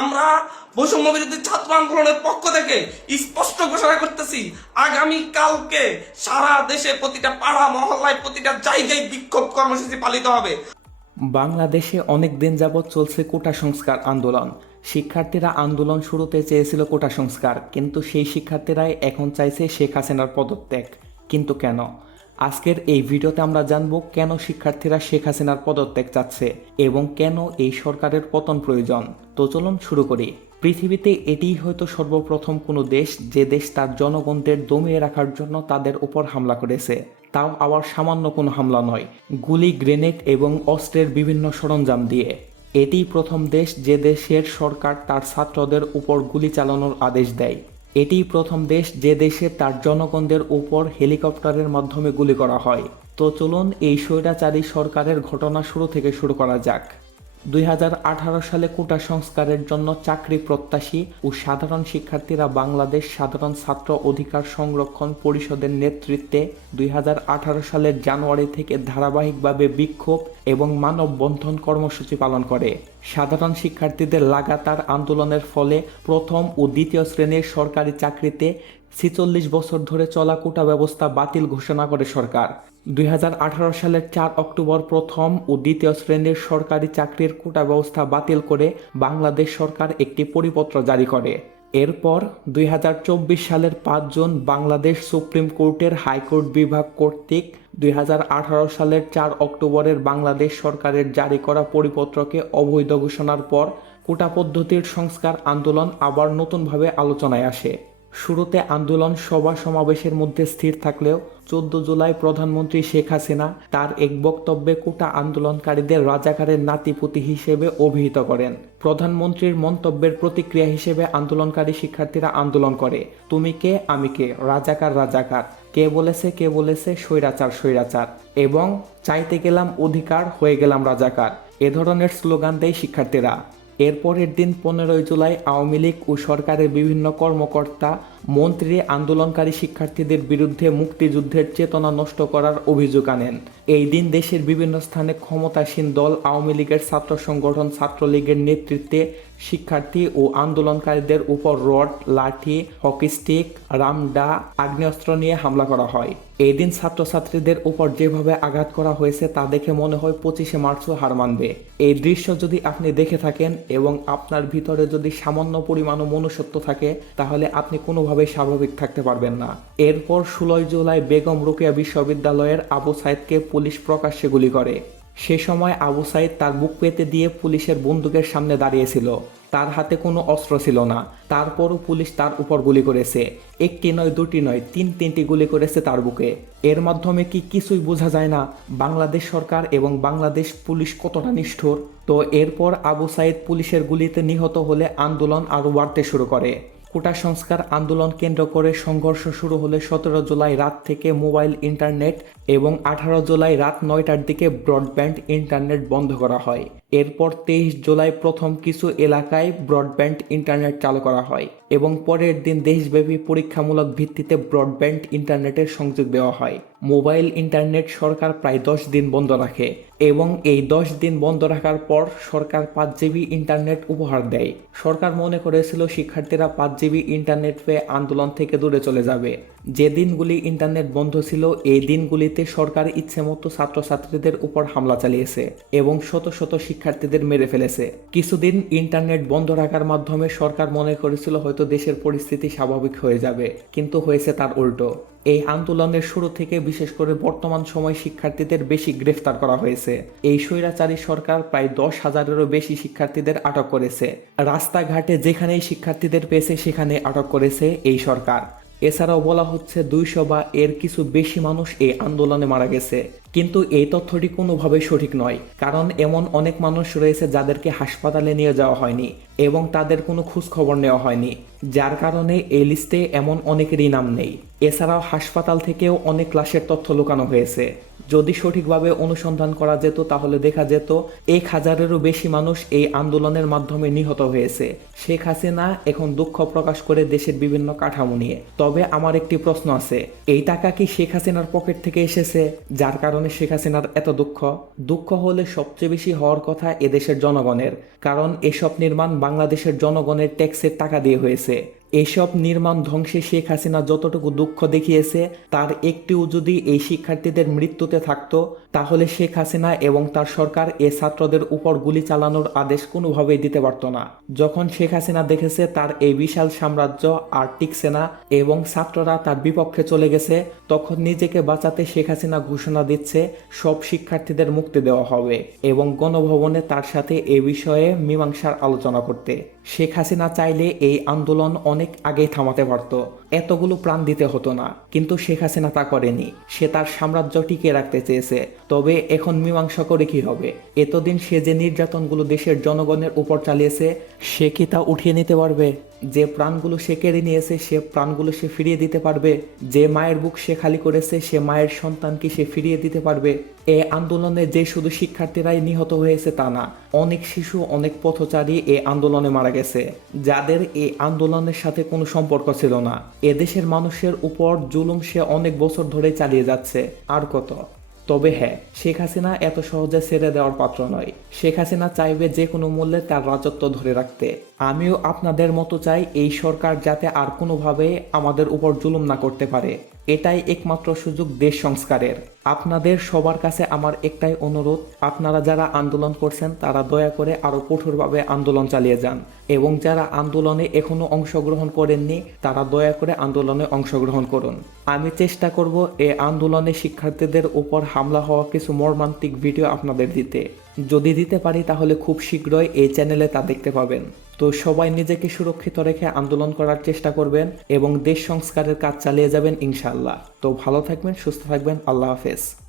আমরা বৈষম্য বিরোধী ছাত্র আন্দোলনের পক্ষ থেকে স্পষ্ট ঘোষণা করতেছি, আগামী কালকে সারা দেশে প্রতিটা পাড়া, মহল্লায় প্রতিটা জায়গায় বিক্ষোভ কর্মসূচি পালিত হবে। বাংলাদেশে অনেক দিন যাবৎ চলছে কোটা সংস্কার আন্দোলন। শিক্ষার্থীরা আন্দোলন শুরুতে চেয়েছিল কোটা সংস্কার, কিন্তু সেই শিক্ষার্থীরাই এখন চাইছে শেখ হাসিনার পদত্যাগ। কিন্তু কেন? আজকের এই ভিডিওতে আমরা জানব কেন শিক্ষার্থীরা শেখ হাসিনার পদত্যাগ চাচ্ছে এবং কেন এই সরকারের পতন প্রয়োজন। তো চলুন শুরু করি। পৃথিবীতে এটিই হয়তো সর্বপ্রথম কোনো দেশ যে দেশ তার জনগণদের দমিয়ে রাখার জন্য তাদের উপর হামলা করেছে। তাও আবার সামান্য কোনো হামলা নয়, গুলি, গ্রেনেড এবং অস্ত্রের বিভিন্ন সরঞ্জাম দিয়ে। এটিই প্রথম দেশ যে দেশের সরকার তার ছাত্রদের উপর গুলি চালানোর আদেশ দেয়। এটিই প্রথম দেশ যে দেশে তার জনগণদের উপর হেলিকপ্টারের মাধ্যমে গুলি করা হয়। তো চলুন এই স্বৈরাচারী সরকারের ঘটনা শুরু থেকে শুরু করা যাক। দুই হাজার আঠারো সালে কোটা সংস্কারের জন্য চাকরি প্রত্যাশী ও সাধারণ শিক্ষার্থীরা বাংলাদেশ সাধারণ ছাত্র অধিকার সংরক্ষণ পরিষদের নেতৃত্বে দুই হাজার আঠারো সালের জানুয়ারি থেকে ধারাবাহিকভাবে বিক্ষোভ এবং মানববন্ধন কর্মসূচি পালন করে। সাধারণ শিক্ষার্থীদের লাগাতার আন্দোলনের ফলে প্রথম ও দ্বিতীয় শ্রেণির সরকারি চাকরিতে ছিচল্লিশ বছর ধরে চলা কোটা ব্যবস্থা বাতিল ঘোষণা করে সরকার। দুই হাজার আঠারো সালের চার অক্টোবর প্রথম ও দ্বিতীয় শ্রেণির সরকারি চাকরির কোটা ব্যবস্থা বাতিল করে বাংলাদেশ সরকার একটি পরিপত্র জারি করে। এরপর দুই হাজার চব্বিশ সালের পাঁচ জুন বাংলাদেশ সুপ্রিম কোর্টের হাইকোর্ট বিভাগ কর্তৃক দুই হাজার আঠারো সালের চার অক্টোবরের বাংলাদেশ সরকারের জারি করা পরিপত্রকে অবৈধ ঘোষণার পর কোটা পদ্ধতির সংস্কার আন্দোলন আবার নতুনভাবে আলোচনায় আসে। শুরুতে আন্দোলন সভা সমাবেশের মধ্যে স্থির থাকলেও চোদ্দ জুলাই প্রধানমন্ত্রী শেখ হাসিনা তার এক বক্তব্যে কোটা আন্দোলনকারীদের রাজাকারের নাতিপুতি হিসেবে অভিহিত করেন। প্রধানমন্ত্রীর মন্তব্যের প্রতিক্রিয়া হিসেবে আন্দোলনকারী শিক্ষার্থীরা আন্দোলন করে, তুমি কে? আমি কে? রাজাকার রাজাকার। কে বলেছে কে বলেছে? স্বৈরাচার স্বৈরাচার। এবং, চাইতে গেলাম অধিকার, হয়ে গেলাম রাজাকার। এ ধরনের স্লোগান দেয় শিক্ষার্থীরা। এরপরের দিন পনেরোই জুলাই আওয়ামী লীগ ও সরকারের বিভিন্ন কর্মকর্তা, মন্ত্রী, আন্দোলনকারী শিক্ষার্থীদের বিরুদ্ধে মুক্তিযুদ্ধের চেতনা নষ্ট করার অভিযোগ আনেন। এই দিন দেশের বিভিন্ন স্থানে ক্ষমতাসীন দল আওয়ামী লীগের ছাত্র সংগঠন ছাত্রলীগের নেতৃত্বে শিক্ষার্থী ও আন্দোলনকারীদের উপর রড, লাঠি, হকি স্টিক, রামডা, আগ্নেয়াস্ত্র নিয়ে হামলা করা হয়। এই দিন ছাত্রছাত্রীদের উপর যেভাবে আঘাত করা হয়েছে তা দেখে মনে হয় পঁচিশে মার্চও হার মানবে। এই দৃশ্য যদি আপনি দেখে থাকেন এবং আপনার ভিতরে যদি সামান্য পরিমাণও মনুষ্যত্ব থাকে, তাহলে আপনি কোনোভাবেই স্বাভাবিক থাকতে পারবেন না। এরপর ষোলোই জুলাই বেগম রোকেয়া বিশ্ববিদ্যালয়ের আবু সাইদকে পুলিশ প্রকাশ্যে গুলি করে। সে সময় আবু সাইদ তার বুক পেতে দিয়ে পুলিশের বন্দুকের সামনে দাঁড়িয়েছিল। তার হাতে কোনো অস্ত্র ছিল না। তারপরও পুলিশ তার উপর গুলি করেছে। একটি নয়, দুটি নয়, তিন তিনটি গুলি করেছে তার বুকে। এর মাধ্যমে কি কিছুই বোঝা যায় না, বাংলাদেশ সরকার এবং বাংলাদেশ পুলিশ কতটা নিষ্ঠুর? তো এরপর আবু সাইদ পুলিশের গুলিতে নিহত হলে আন্দোলন আরও বাড়তে শুরু করে। কোটা সংস্কার আন্দোলন কেন্দ্র করে সংঘর্ষ শুরু হলে সতেরো জুলাই রাত থেকে মোবাইল ইন্টারনেট এবং আঠারো জুলাই রাত নয়টার দিকে ব্রডব্যান্ড ইন্টারনেট বন্ধ করা হয়। এরপর তেইশ জুলাই প্রথম কিছু এলাকায় ব্রডব্যান্ড ইন্টারনেট চালু করা হয় এবং পরের দিন দেশব্যাপী পরীক্ষামূলক ভিত্তিতে ব্রডব্যান্ড ইন্টারনেটের সংযোগ দেওয়া হয়। মোবাইল ইন্টারনেট সরকার প্রায় দশ দিন বন্ধ রাখে এবং এই দশ দিন বন্ধ রাখার পর সরকার পাঁচ জিবি ইন্টারনেট উপহার দেয়। সরকার মনে করেছিল শিক্ষার্থীরা পাঁচ জিবি ইন্টারনেট পেয়ে আন্দোলন থেকে দূরে চলে যাবে। যে দিনগুলি ইন্টারনেট বন্ধ ছিল, এই দিনগুলিতে সরকার ইচ্ছেমতো ছাত্রছাত্রীদের উপর হামলা চালিয়েছে এবং শত শত শিক্ষার্থীদের মেরে ফেলেছে। কিছুদিন ইন্টারনেট বন্ধ রাখার মাধ্যমে সরকার মনে করেছিল হয়তো দেশের পরিস্থিতি স্বাভাবিক হয়ে যাবে, কিন্তু হয়েছে তার উল্টো। এই আন্দোলনের শুরু থেকে বিশেষ করে বর্তমান সময় শিক্ষার্থীদের বেশি গ্রেফতার করা হয়েছে। এই স্বৈরাচারী সরকার প্রায় দশ হাজারেরও বেশি শিক্ষার্থীদের আটক করেছে। রাস্তাঘাটে যেখানেই শিক্ষার্থীদের পেয়েছে সেখানে আটক করেছে এই সরকার। এছাড়াও বলা হচ্ছে দুইশো বা এর কিছু বেশি মানুষ এই আন্দোলনে মারা গেছে। কিন্তু এই তথ্যটি কোনোভাবে সঠিক নয়, কারণ এমন অনেক মানুষ রয়েছে যাদেরকে হাসপাতালে নিয়ে যাওয়া হয়নি এবং তাদের কোনো খোঁজ খবর নেওয়া হয়নি, যার কারণে এই লিস্টে এমন অনেকেরই নাম নেই। এছাড়াও হাসপাতাল থেকেও অনেক লাশের তথ্য লুকানো হয়েছে। যদি সঠিকভাবে অনুসন্ধান করা যেত, তাহলে দেখা যেত এক হাজারেরও বেশি মানুষ এই আন্দোলনের মাধ্যমে নিহত হয়েছে। শেখ হাসিনা এখন দুঃখ প্রকাশ করে দেশের বিভিন্ন কাঠামো নিয়ে। তবে আমার একটি প্রশ্ন আছে, এই টাকা কি শেখ হাসিনার পকেট থেকে এসেছে, যার কারণে কারণে শেখ হাসিনার এত দুঃখ। দুঃখ হলে সবচেয়ে বেশি হওয়ার কথা এদেশের জনগণের, কারণ এসব নির্মাণ বাংলাদেশের জনগণের ট্যাক্সের টাকা দিয়ে হয়েছে। এসব নির্মাণ ধ্বংসে শেখ হাসিনা যতটুকু দুঃখ দেখিয়েছে, তার একটিও যদি এই শিক্ষার্থীদের মৃত্যুতে থাকতো, তাহলে শেখ হাসিনা এবং তার সরকার এ ছাত্রদের উপর গুলি চালানোর আদেশ কোনোভাবেই দিতে পারত না। যখন শেখ হাসিনা দেখেছে তার এই বিশাল সাম্রাজ্য আর টিকছে না এবং ছাত্ররা তার বিপক্ষে চলে গেছে, তখন নিজেকে বাঁচাতে শেখ হাসিনা ঘোষণা দিচ্ছে, সব শিক্ষার্থীদের মুক্তি দেওয়া হবে এবং গণভবনে তার সাথে এ বিষয়ে মীমাংসার আলোচনা করতে। শেখ হাসিনা চাইলে এই আন্দোলন অনেক আগে থামাতে পারত। এতগুলো প্রাণ দিতে হতো না, কিন্তু শেখ হাসিনা তা করেনি। সে তার সাম্রাজ্য টিকে রাখতে চেয়েছে। তবে এখন মীমাংসা করে কি হবে? এতদিন সে যে নির্যাতনগুলো দেশের জনগণের উপর চালিয়েছে, সে কি তা উঠিয়ে নিতে পারবে? যে প্রাণগুলো সে কেড়ে নিয়েছে, সে প্রাণগুলো সে ফিরিয়ে দিতে পারবে। যে মায়ের বুক সে খালি করেছে, সে মায়ের সন্তানকে সে ফিরিয়ে দিতে পারবে? এ আন্দোলনে যে শুধু শিক্ষার্থীরাই নিহত হয়েছে তা না, অনেক শিশু, অনেক পথচারী এ আন্দোলনে মারা গেছে। যাদের এই আন্দোলনের সাথে কোনো সম্পর্ক ছিল না। এদেশের মানুষের উপর জুলুম সে অনেক বছর ধরে চালিয়ে যাচ্ছে, আর কত। তবে হ্যাঁ শেখ হাসিনা এত সহজে ছেড়ে দেওয়ার পাত্র নয়। শেখ হাসিনা চাইবে যে কোনো মূল্যে তার রাজত্ব ধরে রাখতে। আমিও আপনাদের মতো চাই এই সরকার যাতে আর কোনোভাবে আমাদের উপর জুলুম না করতে পারে। এটাই একমাত্র সুযোগ দেশ সংস্কারের। আপনাদের সবার কাছে আমার একটাই অনুরোধ, আপনারা যারা আন্দোলন করছেন, তারা দয়া করে আরও কঠোরভাবে আন্দোলন চালিয়ে যান। এবং যারা আন্দোলনে এখনও অংশগ্রহণ করেননি, তারা দয়া করে আন্দোলনে অংশগ্রহণ করুন। আমি চেষ্টা করব এই আন্দোলনে শিক্ষার্থীদের উপর হামলা হওয়া কিছু মর্মান্তিক ভিডিও আপনাদের দিতে। যদি দিতে পারি, তাহলে খুব শীঘ্রই এই চ্যানেলে তা দেখতে পাবেন। তো সবাই নিজেকে সুরক্ষিত রেখে আন্দোলন করার চেষ্টা করবেন এবং দেশ সংস্কারের কাজ চালিয়ে যাবেন ইনশাল্লাহ তো ভালো থাকবেন, সুস্থ থাকবেন, আল্লাহ হাফেজ।